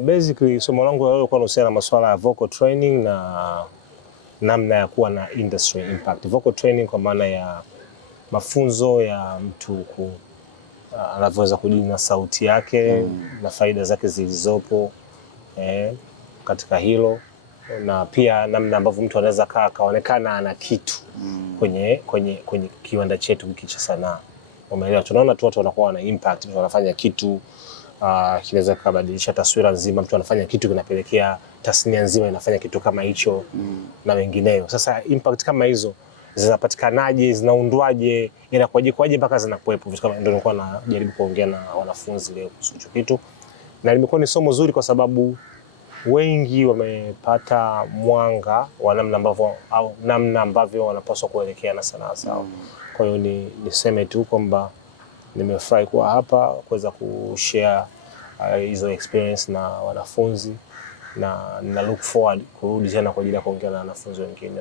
Basically somo langu leo lilikuwa linahusiana na masuala ya vocal training na namna ya kuwa na industry impact. Vocal training kwa maana ya mafunzo ya mtu anavyoweza kudili na sauti yake na faida zake zilizopo katika hilo, na pia namna ambavyo mtu anaweza kaonekana ana kitu kwenye kiwanda chetu hiki cha sanaa. Umeelewa? Tunaona tu watu wanakuwa na impact, mtu anafanya kitu kinaweza kubadilisha taswira nzima, mtu anafanya kitu kinapelekea tasnia nzima inafanya kitu kama hicho na wengineo. Sasa impact kama hizo zinapatikanaje, zinaundwaje, inakuwaje mpaka zinakuwepo? Vitu kama ndio nilikuwa najaribu kuongea na wanafunzi leo kuhusu kitu, na limekuwa ni somo zuri kwa sababu wengi wamepata mwanga wa namna ambavyo wanapaswa kuelekea na sanaa zao. Kwa hiyo niseme tu kwamba nimefurahi kuwa hapa kuweza kushare hizo experience na wanafunzi, na look forward kurudi tena kwa ajili ya kuongea na wanafunzi wengine.